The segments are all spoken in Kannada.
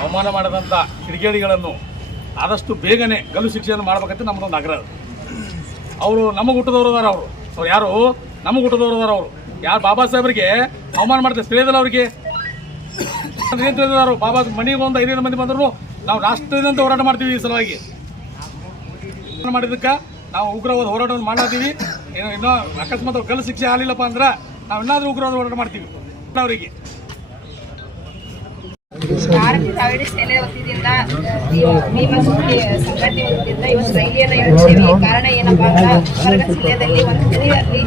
ಅವಮಾನ ಮಾಡಿದಂಥ ಕಿಡಿಗೇಡಿಗಳನ್ನು ಆದಷ್ಟು ಬೇಗನೆ ಗಲ್ಲು ಶಿಕ್ಷೆಯನ್ನು ಮಾಡ್ಬೇಕಂತ ನಮ್ಮದೊಂದು ಆಗ್ರಹ ಅವರು ನಮಗೆ ಹುಟ್ಟದವರು ಅದಾರ ಅವರು. ಅವ್ರು ಯಾರು? ನಮಗೆ ಹುಟ್ಟದವರು ಅದಾರ ಅವರು. ಯಾರು ಬಾಬಾ ಸಾಹೇಬರಿಗೆ ಅವಮಾನ ಮಾಡ್ತಾರೆ ತಿಳಿಯೋದಿಲ್ಲ ಅವರಿಗೆ? ಏನು ತಿಳಿದಾರು ಬಾಬಾ ಮನೆಗೆ ಬಂದು ಐದೈದು ಮಂದಿ ಬಂದ್ರು ನಾವು ರಾಷ್ಟ್ರದಿಂದ ಹೋರಾಟ ಮಾಡ್ತೀವಿ ಈ ಸಲುವಾಗಿ. ಮಾಡಿದ್ದಕ್ಕೆ ನಾವು ಉಗ್ರವಾದ ಹೋರಾಟವನ್ನು ಮಾಡ್ತೀವಿ ಏನೋ ಇನ್ನೂ ಅಕಸ್ಮಾತ್ ಗಲ್ಲು ಶಿಕ್ಷೆ ಆಗಲಿಲ್ಲಪ್ಪ ಅಂದ್ರೆ ನಾವು ಇನ್ನಾದರೂ ಉಗ್ರವಾದ ಹೋರಾಟ ಮಾಡ್ತೀವಿ. ಅವರಿಗೆ. ಭಾರತೀಯ ಸಾವಿರ ಸೇನೆ ವತಿಯಿಂದ ಭೀಮಸೂರಿ ಸಂಘಟನೆ ವತಿಯಿಂದ ಇವತ್ತು ರೈಲಿಯನ್ನು ಇಳಿಸ್ತೇವೆ. ಕಾರಣ ಏನಪ್ಪಾ ಅಂದ್ರೆ ಗುಲ್ಬರ್ಗ ಜಿಲ್ಲೆಯಲ್ಲಿ ಒಂದು ಗಡಿಯಲ್ಲಿ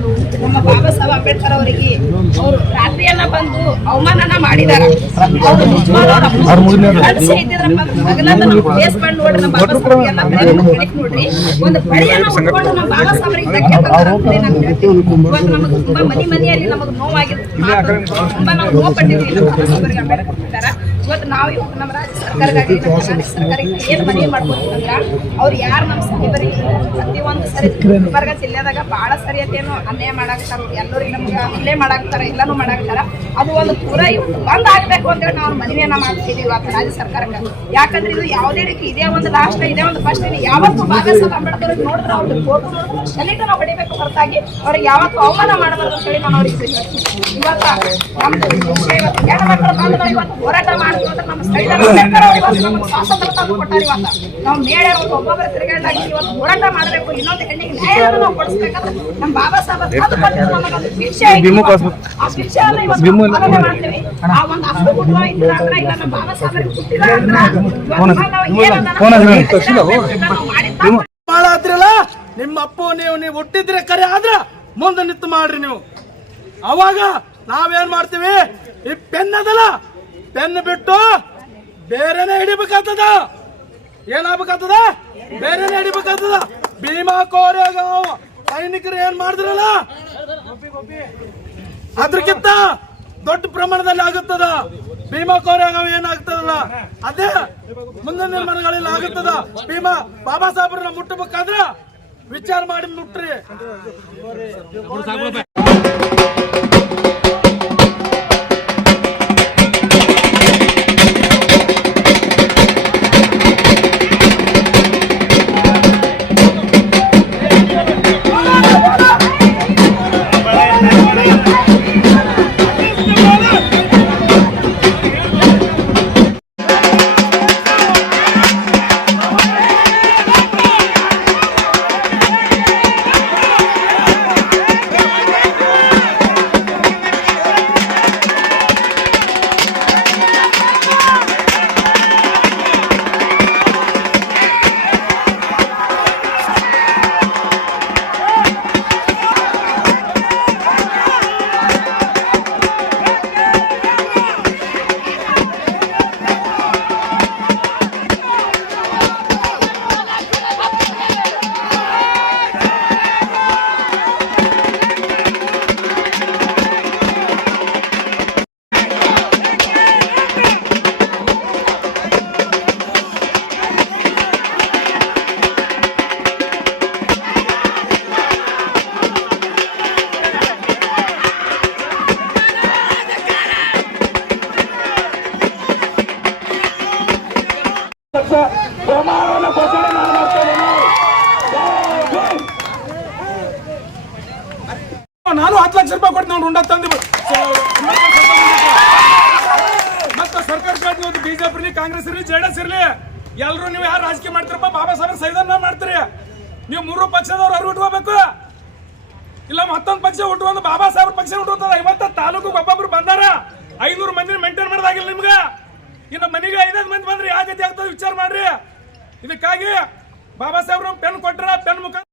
ನಮ್ಮ ಬಾಬಾ ಸಾಹೇಬ್ ಅಂಬೇಡ್ಕರ್ ಅವರಿಗೆ ಅವರು ರಾತ್ರಿಯನ್ನ ಬಂದು ಅವಮಾನನ ಮಾಡಿದಾರ. ಅವರು ಇದ್ದಿದ್ರಪ್ಪ ನಾವು ಫೇಸ್ ಮಾಡಿ ನೋಡ್ರಿ ನಮ್ಮ ಬಾಬಾ ನೋಡ್ರಿ. ಒಂದು ಬಡಿಯನ್ನ ಉಟ್ಕೊಂಡು ನಮ್ಮ ಬಾಬಾ ಸಾಹೇಬ್ರಿಗೆ ಧಕ್ಕೆ ತಂದಾರ ಅಂತೇಳಿ ನಾನು ಹೇಳ್ತೀನಿ ಇವತ್ತು ನಮಗೆ ತುಂಬಾ ಮನೆ ಮನೆಯಲ್ಲಿ ನಮಗೆ ನೋವಾಗಿರುತ್ತೆ ತುಂಬಾ ನಾವು ನೋವು ಪಟ್ಟಿದ್ವಿ ನಮ್ಮ ಬಾಬಾ ಸಾಹೇಬ್ರಿಗೆ ಅಂಬೇಡ್ಕರ್ ಕೊಟ್ಟಿದ್ದಾರೆ. ಇವತ್ತು ನಾವು ಇವತ್ತು ನಮ್ಮ ರಾಜ್ಯ ಸರ್ಕಾರಕ್ಕಾಗಿ ನಮ್ಮ ಸರ್ಕಾರಕ್ಕೆ ಏನು ಮನವಿ ಅಂದ್ರೆ ಅವ್ರು ಯಾರು ನಮ್ಮ ಸಾಹೇಬರಿಗೆ ಪ್ರತಿಯೊಂದು ಸರಿ ಗುಲ್ಬರ್ಗ ಜಿಲ್ಲೆದಾಗ ಭಾಳ ಸರಿ ಅದೇನು ಅನ್ಯಾಯ ಮಾಡಾಕ್ತಾರ ಎಲ್ಲರಿಗೆ ನಮ್ಗೆ ಇಲ್ಲೇ ಮಾಡಾಕ್ತಾರ ಎಲ್ಲಾನು ಮಾಡಾಕ್ತಾರ ಅದು ಒಂದು ಪೂರ ಇವತ್ತು ಬಂದ್ ಆಗ್ಬೇಕು ಅಂತೇಳಿ ನಾವು ಮನವಿಯನ್ನ ಮಾಡ್ತಿದೀವಿ ಇವತ್ತು ರಾಜ್ಯ ಸರ್ಕಾರಕ್ಕೆ. ಯಾಕಂದ್ರೆ ಇದು ಯಾವುದೇ ರೀತಿ ಇದೇ ಒಂದು ಲಾಸ್ಟ್ ಇದೇ ಒಂದು ಫಸ್ಟ್ ಯಾವತ್ತೂ ಬಾಬಾ ಸಾಹೇಬ್ ಅಂಬೇಡ್ಕರ್ ನೋಡಿದ್ರೆ ಅವ್ರಿಗೆ ಫೋಟೋ ನೋಡಿದ್ರೆ ನಾವು ಹೊಡಿಬೇಕು ಹೊರತಾಗಿ ಅವ್ರಿಗೆ ಯಾವತ್ತು ಅವಮಾನ ಮಾಡಬಾರ್ದು ಅಂತ ಹೇಳಿ ನಾನು ಅವ್ರಿಗೆ ಇವತ್ತು ನಮ್ದು ವಿಷಯ ಇವತ್ತು ಹೆಣ್ಮಕ್ಳು ಬಂದು ಇವತ್ತು ಹೋರಾಟ ಮಾಡ್ತೀವಿ. ಅಂತ ನಮ್ಮ ಮಾಡಾದ್ರಲ್ಲ ನಿಮ್ಮ ಅಪ್ಪ ನೀವು ನೀವು ಹುಟ್ಟಿದ್ರೆ ಕರೆ ಆದ್ರ ಮುಂದೆ ನಿಂತು ಮಾಡ್ರಿ ನೀವು ಅವಾಗ ನಾವೇನ್ ಮಾಡ್ತೀವಿ? ಈ ಪೆನ್ ಅದಲ್ಲ ಪೆನ್ ಬಿಟ್ಟು ಬೇರೆನೆ ಹಿಡಿಬೇಕಾಗ್ತದ? ಏನಾಗ್ಬೇಕಾಗ್ತದ? ಬೇರೆನೆ ಹಿಡಿಬೇಕಾಗ್ತದ? ಭೀಮಾ ಕೋರೆಗಾಂವ್ ಸೈನಿಕರು ಏನ್ ಮಾಡಿದ್ರಲ್ಲ? ಅದ್ರಕ್ಕಿಂತ ದೊಡ್ಡ ಪ್ರಮಾಣದಲ್ಲಿ ಆಗುತ್ತದ? ಭೀಮಾ ಕೋರೆಗಾಂವ್ ಏನಾಗ್ತದಲ್ಲ? ಅದೇ ಮುಂದಿನ ನಿರ್ಮಾಣಗಳಲ್ಲಿ ಆಗುತ್ತದ? ಭೀಮಾ ಬಾಬಾ ಸಾಹೇಬ್ರನ್ನ ಮುಟ್ಟಬೇಕಾದ್ರ ವಿಚಾರ ಮಾಡಿ ಮುಟ್ರಿ. ನಾನು ಹತ್ತು ಲಕ್ಷ ರೂಪಾಯಿ ಕೊಟ್ಟು ನಾನು ಉಂಡ ತಂದು ಮತ್ತೆ ಸರ್ಕಾರ ಬಿಜೆಪಿ ಇರಲಿ, ಕಾಂಗ್ರೆಸ್ ಇರಲಿ ಜೆಡಿಎಸ್ ಇರಲಿ. ಎಲ್ಲರೂ ನೀವು ಯಾರು ರಾಜಕೀಯ ಮಾಡ್ತೀರಪ್ಪ? ಬಾಬಾ ಸಾಹೇಬ್ ಸಂವಿಧಾನ ಮಾಡ್ತೀರಿ. ನೀವು ಮೂರು ಪಕ್ಷದವ್ರು ಅವ್ರು ಉಟ್ಕೋಬೇಕು ಇಲ್ಲ, ಮತ್ತೊಂದು ಪಕ್ಷ ಉಟ್ಕೊಂಡು ಬಾಬಾ ಸಾಹೇಬ್ ಪಕ್ಷ ಹುಟ್ಟುವಂತ ಇವತ್ತ ತಾಲೂಕು ಒಬ್ಬೊಬ್ರು ಬಂದಾರ. ಐನೂರು ಮಂದಿ ಮೇಂಟೈನ್ ಮಾಡೋದಾಗಿಲ್ಲ ನಿಮ್ಗೆ. ಇನ್ನು ಮನೆಗೆ ಐದೈದು ಮಂದಿ ಬಂದ್ರಿ ಯಾವ ಗತಿ ಆಗ್ತದೆ ವಿಚಾರ ಮಾಡ್ರಿ. ಇದಕ್ಕಾಗಿ ಬಾಬಾ ಸಾಹೇಬ್ರು ಪೆನ್ ಕೊಟ್ರ, ಪೆನ್ ಮುಖ